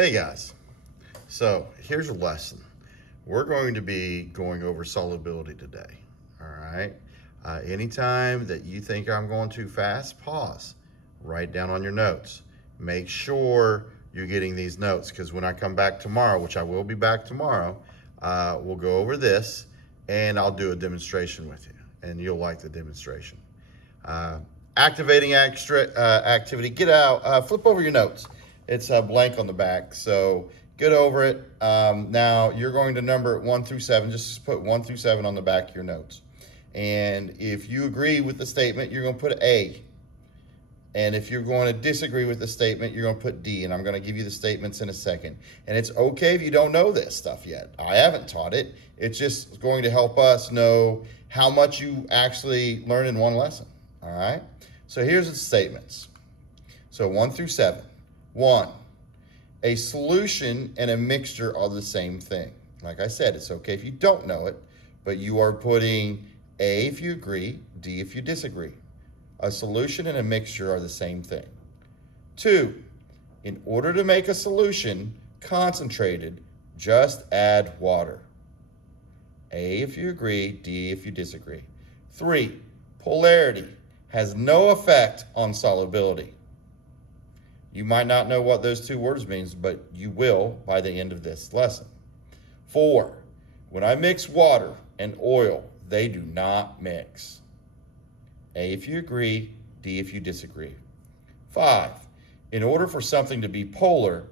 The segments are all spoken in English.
Hey guys, so here's a lesson. We're going to be going over solubility today, all right? Anytime that you think I'm going too fast, pause, write down on your notes. Make sure you're getting these notes because when I come back tomorrow, which I will be back tomorrow, we'll go over this and I'll do a demonstration with you and you'll like the demonstration. Activating extra activity, get out, flip over your notes. It's blank on the back, so get over it. Now you're going to number it 1 through 7. Just put 1 through 7 on the back of your notes. And if you agree with the statement, you're going to put A. And if you're going to disagree with the statement, you're going to put D. And I'm going to give you the statements in a second. And it's okay if you don't know this stuff yet. I haven't taught it. It's just going to help us know how much you actually learn in one lesson. All right? So here's the statements. So 1 through 7. 1, a solution and a mixture are the same thing. Like I said, it's okay if you don't know it, but you are putting A if you agree, D if you disagree. A solution and a mixture are the same thing. 2, in order to make a solution concentrated, just add water. A if you agree, D if you disagree. 3, polarity has no effect on solubility. You might not know what those two words means, but you will by the end of this lesson. 4, when I mix water and oil, they do not mix. A if you agree, D if you disagree. 5, in order for something to be polar,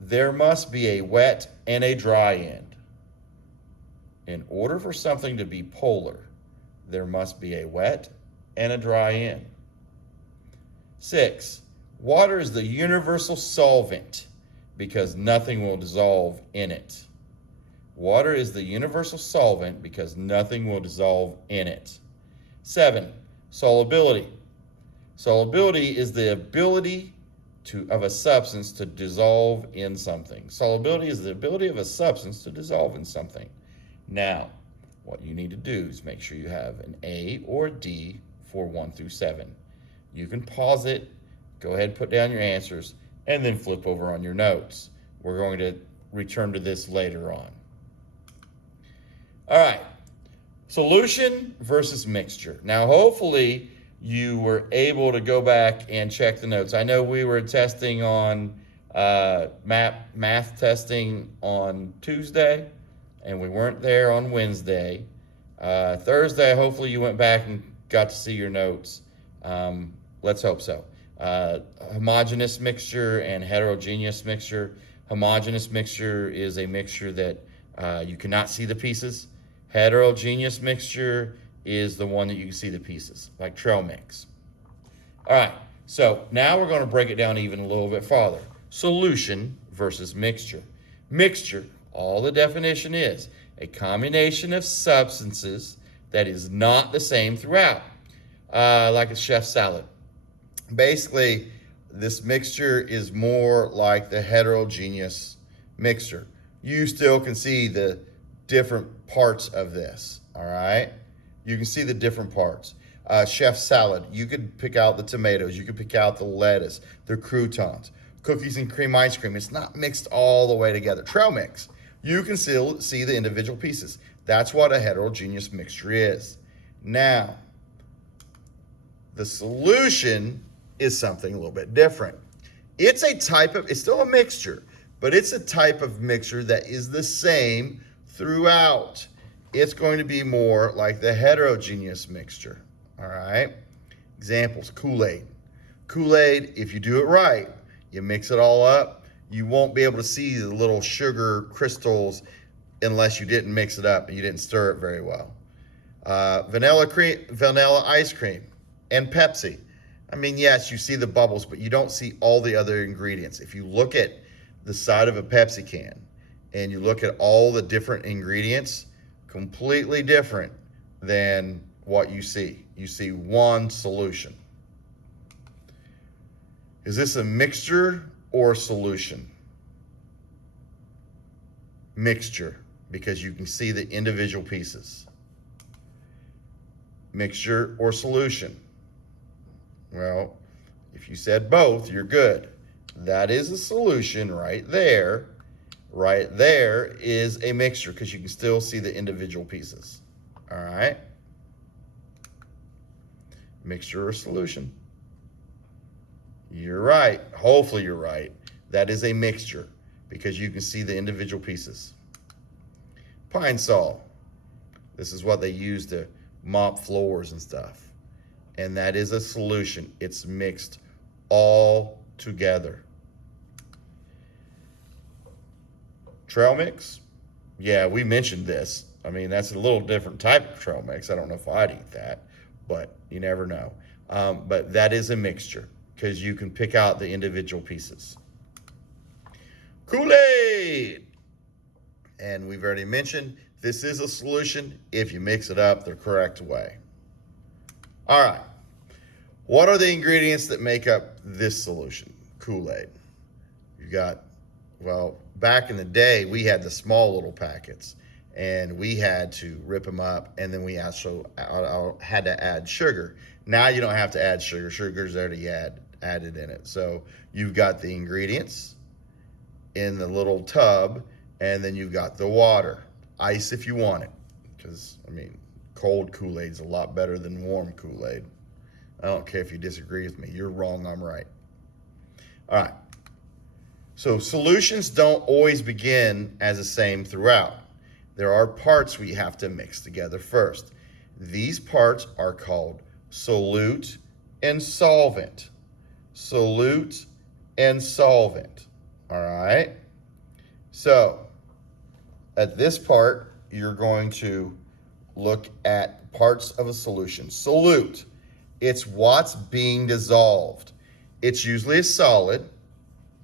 there must be a wet and a dry end. In order for something to be polar, there must be a wet and a dry end. 6, water is the universal solvent because nothing will dissolve in it. Water is the universal solvent because nothing will dissolve in it. 7, solubility. Solubility is the ability of a substance to dissolve in something. Solubility is the ability of a substance to dissolve in something. Now, what you need to do is make sure you have an A or a D for 1 through 7. You can pause it. Go ahead and put down your answers and then flip over on your notes. We're going to return to this later on. All right, solution versus mixture. Now, hopefully you were able to go back and check the notes. I know we were testing on math testing on Tuesday, and we weren't there on Wednesday. Thursday, hopefully you went back and got to see your notes. Let's hope so. Homogeneous mixture and heterogeneous mixture. Homogeneous mixture is a mixture that you cannot see the pieces. Heterogeneous mixture is the one that you can see the pieces, like trail mix. All right, so now we're going to break it down even a little bit farther. Solution versus mixture. Mixture, all the definition is a combination of substances that is not the same throughout, like a chef's salad. Basically, this mixture is more like the heterogeneous mixture. You still can see the different parts of this, all right? You can see the different parts. Chef's salad, you could pick out the tomatoes, you could pick out the lettuce, the croutons, cookies and cream ice cream. It's not mixed all the way together. Trail mix, you can still see the individual pieces. That's what a heterogeneous mixture is. Now, the solution is something a little bit different. It's still a mixture, but it's a type of mixture that is the same throughout. It's going to be more like the heterogeneous mixture, all right? Examples, Kool-Aid. Kool-Aid, if you do it right, you mix it all up, you won't be able to see the little sugar crystals unless you didn't mix it up and you didn't stir it very well. Vanilla ice cream and Pepsi. I mean, yes, you see the bubbles, but you don't see all the other ingredients. If you look at the side of a Pepsi can and you look at all the different ingredients, completely different than what you see. You see one solution. Is this a mixture or a solution? Mixture, because you can see the individual pieces. Mixture or solution? Well, if you said both, you're good. That is a solution right there. Right there is a mixture because you can still see the individual pieces. All right. Mixture or solution. You're right. Hopefully you're right. That is a mixture because you can see the individual pieces. Pine Sol. This is what they use to mop floors and stuff. And that is a solution. It's mixed all together. Trail mix. Yeah, we mentioned this. I mean, that's a little different type of trail mix. I don't know if I'd eat that, but you never know. But that is a mixture because you can pick out the individual pieces. Kool-Aid. And we've already mentioned this is a solution if you mix it up the correct way. All right. What are the ingredients that make up this solution, Kool-Aid? You got, well, back in the day, we had the small little packets, and we had to rip them up, and then we also had to add sugar. Now you don't have to add sugar. Sugar's already added in it. So you've got the ingredients in the little tub, and then you've got the water. Ice if you want it, because, I mean, cold Kool-Aid's a lot better than warm Kool-Aid. I don't care if you disagree with me. You're wrong, I'm right. All right. So solutions don't always begin as the same throughout. There are parts we have to mix together first. These parts are called solute and solvent. Solute and solvent. All right? So at this part, you're going to look at parts of a solution. Solute, it's what's being dissolved. It's usually a solid,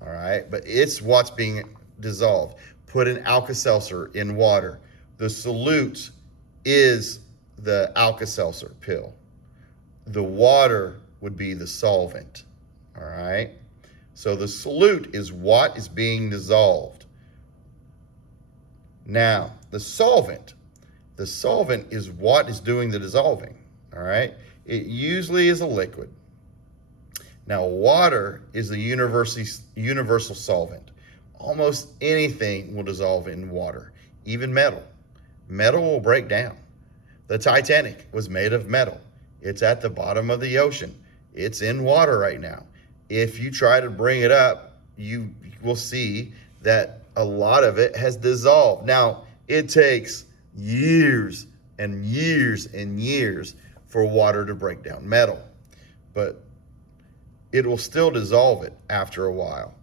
all right, but it's what's being dissolved. Put an Alka-Seltzer in water. The solute is the Alka-Seltzer pill. The water would be the solvent, all right? So the solute is what is being dissolved. Now, the solvent is what is doing the dissolving, all right? It usually is a liquid. Now, water is the universal solvent. Almost anything will dissolve in water, even metal. Metal will break down. The Titanic was made of metal. It's at the bottom of the ocean. It's in water right now. If you try to bring it up, you will see that a lot of it has dissolved. Now, it takes years and years and years for water to break down metal, but it will still dissolve it after a while.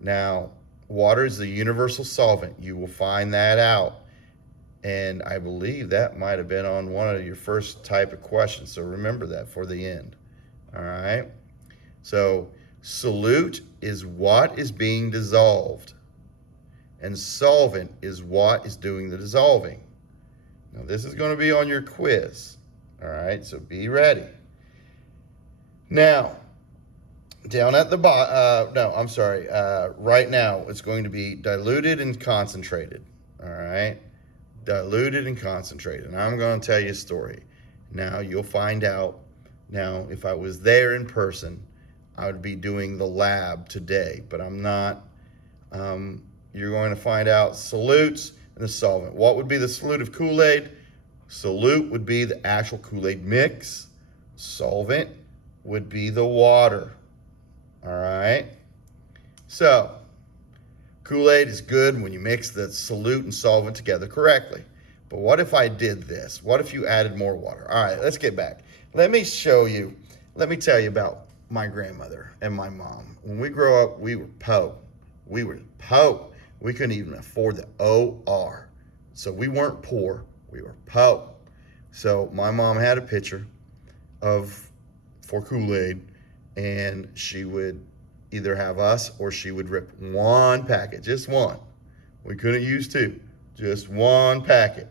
Now, water is the universal solvent. You will find that out. And I believe that might have been on one of your first type of questions. So remember that for the end. All right. So solute is what is being dissolved, and solvent is what is doing the dissolving. Now, this is going to be on your quiz. All right. So be ready. Now, down at the bottom, right now it's going to be diluted and concentrated. All right. Diluted and concentrated. And I'm going to tell you a story. Now, you'll find out. Now, if I was there in person, I would be doing the lab today, but I'm not. You're going to find out solutes and the solvent. What would be the solute of Kool-Aid? Solute would be the actual Kool-Aid mix. Solvent would be the water. All right? So, Kool-Aid is good when you mix the solute and solvent together correctly. But what if I did this? What if you added more water? All right, let's get back. Let me tell you about my grandmother and my mom. When we grew up, we were po. We were po. We couldn't even afford the OR. So we weren't poor, we were po. So my mom had a pitcher for Kool-Aid, and she would either have us or she would rip one packet, just one. We couldn't use two, just one packet.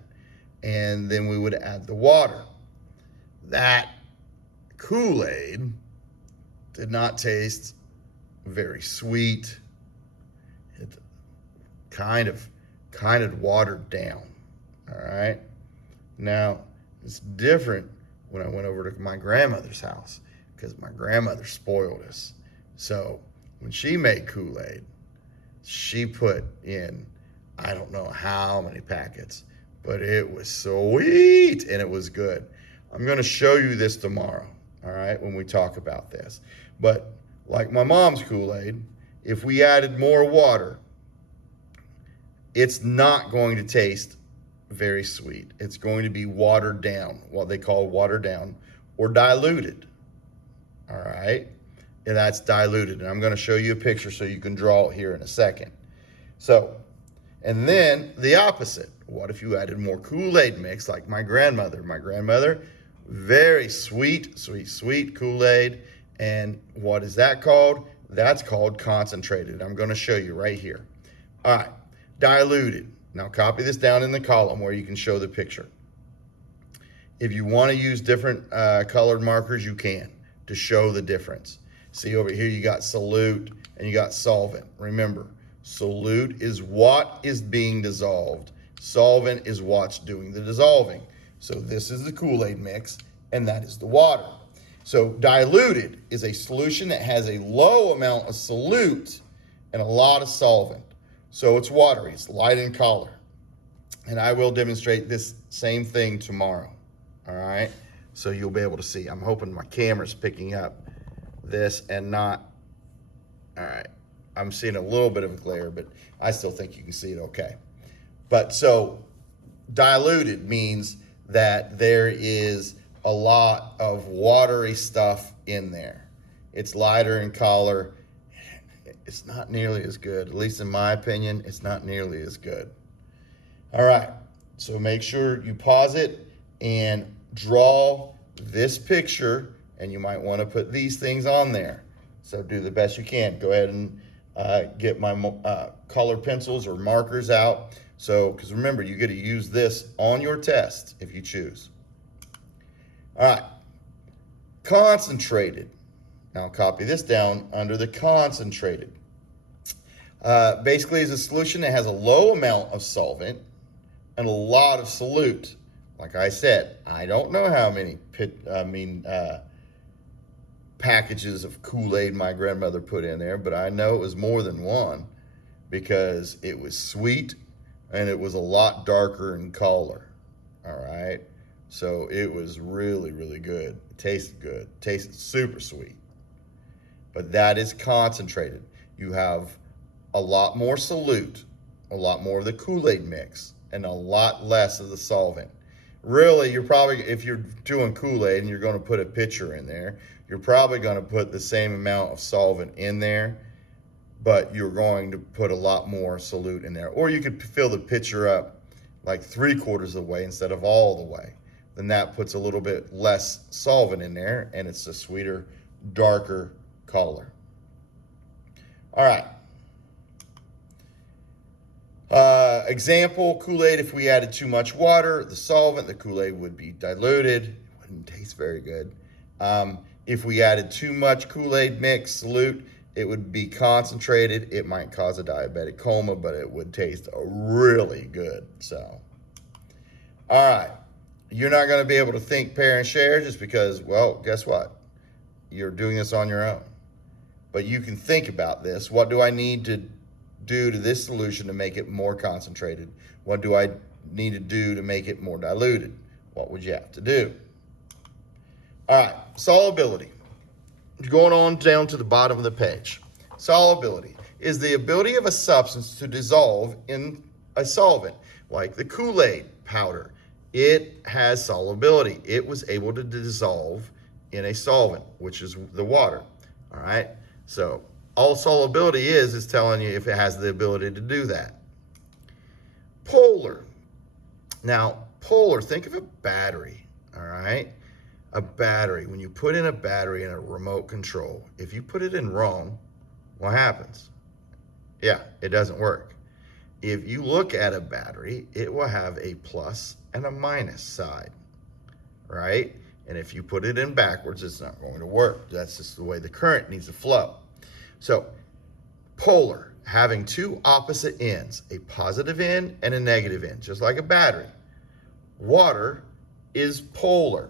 And then we would add the water. That Kool-Aid did not taste very sweet. It kind of watered down. All right. Now, it's different when I went over to my grandmother's house because my grandmother spoiled us. So when she made Kool-Aid, she put in, I don't know how many packets, but it was sweet and it was good. I'm going to show you this tomorrow, all right, when we talk about this. But like my mom's Kool-Aid, if we added more water, it's not going to taste very sweet. It's going to be watered down, what they call watered down or diluted, all right? And that's diluted. And I'm going to show you a picture so you can draw it here in a second. So, and then the opposite. What if you added more Kool-Aid mix like my grandmother? My grandmother, very sweet, sweet, sweet Kool-Aid. And what is that called? That's called concentrated. I'm going to show you right here. All right, diluted. Now copy this down in the column where you can show the picture. If you want to use different colored markers, you can to show the difference. See over here, you got solute and you got solvent. Remember, solute is what is being dissolved. Solvent is what's doing the dissolving. So this is the Kool-Aid mix and that is the water. So diluted is a solution that has a low amount of solute and a lot of solvent. So it's watery, it's light in color. And I will demonstrate this same thing tomorrow, all right? So you'll be able to see. I'm hoping my camera's picking up this and not, all right. I'm seeing a little bit of a glare, but I still think you can see it okay. But so diluted means that there is a lot of watery stuff in there. It's lighter in color. It's not nearly as good, at least in my opinion, it's not nearly as good. All right, so make sure you pause it and draw this picture, and you might want to put these things on there. So do the best you can. Go ahead and get my color pencils or markers out. So, because remember, you get to use this on your test if you choose. All right, concentrated. Now copy this down under the concentrated. Basically is a solution that has a low amount of solvent and a lot of solute. Like I said, I don't know how many packages of Kool-Aid my grandmother put in there, but I know it was more than one because it was sweet and it was a lot darker in color. All right. So it was really, really good. It tasted good. It tasted super sweet. But that is concentrated. You have a lot more solute, a lot more of the Kool-Aid mix, and a lot less of the solvent. Really, you're probably, if you're doing Kool-Aid and you're going to put a pitcher in there, you're probably going to put the same amount of solvent in there, but you're going to put a lot more solute in there. Or you could fill the pitcher up like 3/4 of the way instead of all the way. Then that puts a little bit less solvent in there, and it's a sweeter, darker color. All right. Example, Kool-Aid, if we added too much water, the solvent, the Kool-Aid would be diluted. It wouldn't taste very good. If we added too much Kool-Aid mix, solute, it would be concentrated. It might cause a diabetic coma, but it would taste really good. So, all right. You're not going to be able to think, pair, and share just because, well, guess what? You're doing this on your own. But you can think about this. What do I need to do to this solution to make it more concentrated? What do I need to do to make it more diluted? What would you have to do? All right, solubility. Going on down to the bottom of the page. Solubility is the ability of a substance to dissolve in a solvent, like the Kool-Aid powder. It has solubility. It was able to dissolve in a solvent, which is the water. All right, so all solubility is telling you if it has the ability to do that. Polar. Now, polar, think of a battery, all right? A battery, when you put in a battery in a remote control, if you put it in wrong, what happens? Yeah, it doesn't work. If you look at a battery, it will have a plus and a minus side, right? And if you put it in backwards, it's not going to work. That's just the way the current needs to flow. So, polar, having two opposite ends, a positive end and a negative end, just like a battery. Water is polar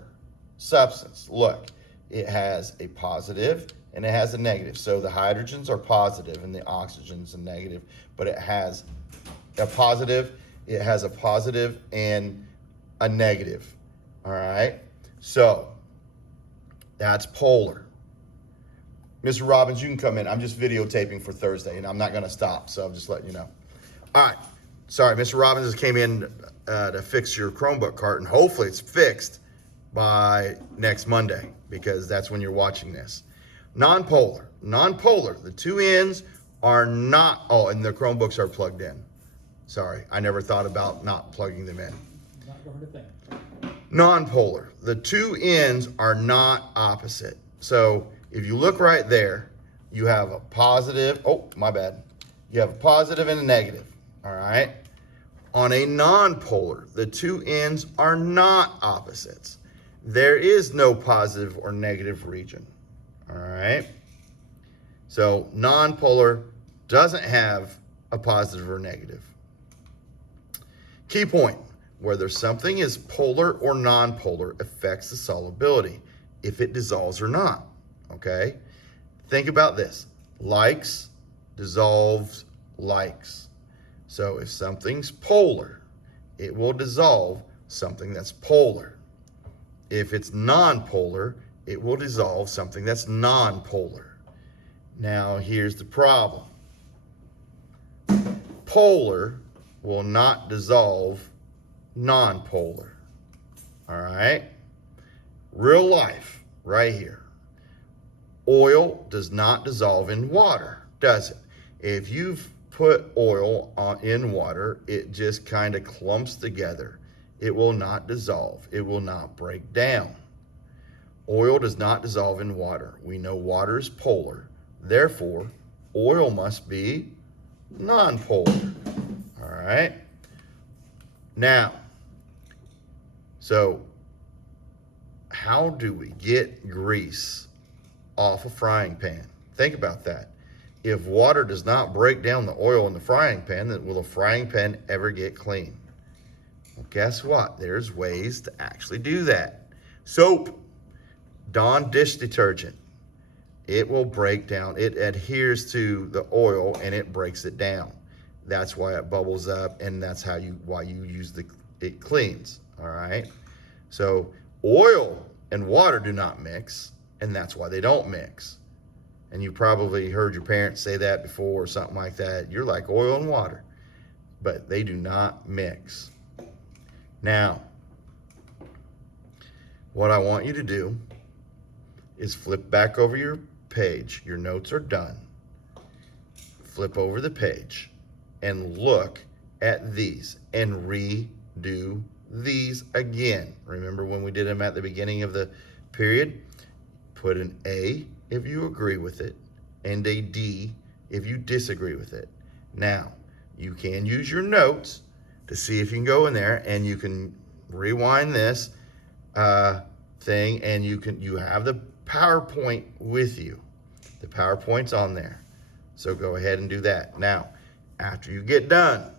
substance. Look, it has a positive and it has a negative. So the hydrogens are positive and the oxygens are negative, but it has a positive, and a negative. All right, so that's polar. Mr. Robbins, you can come in. I'm just videotaping for Thursday, and I'm not going to stop, so I'm just letting you know. All right, sorry, Mr. Robbins just came in to fix your Chromebook carton. Hopefully it's fixed by next Monday, because that's when you're watching this. Non-polar, the two ends are not, oh, and the Chromebooks are plugged in. Sorry, I never thought about not plugging them in. Not going to think. Non-polar, the two ends are not opposite. So if you look right there, you have a positive, oh, my bad. You have a positive and a negative, all right? On a non-polar, the two ends are not opposites. There is no positive or negative region, all right? So non-polar doesn't have a positive or negative. Key point, whether something is polar or non-polar affects the solubility, if it dissolves or not, okay? Think about this. Likes dissolves likes. So if something's polar, it will dissolve something that's polar. If it's non-polar, it will dissolve something that's non-polar. Now here's the problem. Polar will not dissolve non-polar. All right? Real life, right here. Oil does not dissolve in water, does it? If you've put oil in water, it just kind of clumps together. It will not dissolve. It will not break down. Oil does not dissolve in water. We know water is polar. Therefore, oil must be non-polar. All right? Now, so how do we get grease off a frying pan? Think about that. If water does not break down the oil in the frying pan, then will the frying pan ever get clean? Well, guess what? There's ways to actually do that. Soap, Dawn dish detergent. It will break down. It adheres to the oil and it breaks it down. That's why it bubbles up, and that's why you use it cleans. All right. So oil and water do not mix, and that's why they don't mix. And you probably heard your parents say that before or something like that. You're like oil and water, but they do not mix. Now, what I want you to do is flip back over your page. Your notes are done. Flip over the page and look at these and redo these again. Remember when we did them at the beginning of the period? Put an A if you agree with it and a D if you disagree with it. Now, you can use your notes to see if you can go in there, and you can rewind this thing, and you have the PowerPoint with you. The PowerPoint's on there. So go ahead and do that. Now, after you get done,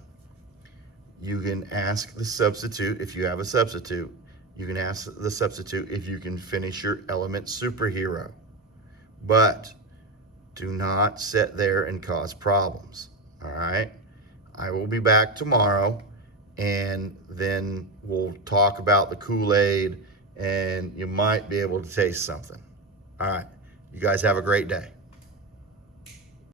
you can ask the substitute, if you have a substitute, you can ask the substitute if you can finish your element superhero. But do not sit there and cause problems, all right? I will be back tomorrow, and then we'll talk about the Kool-Aid, and you might be able to taste something. All right, you guys have a great day.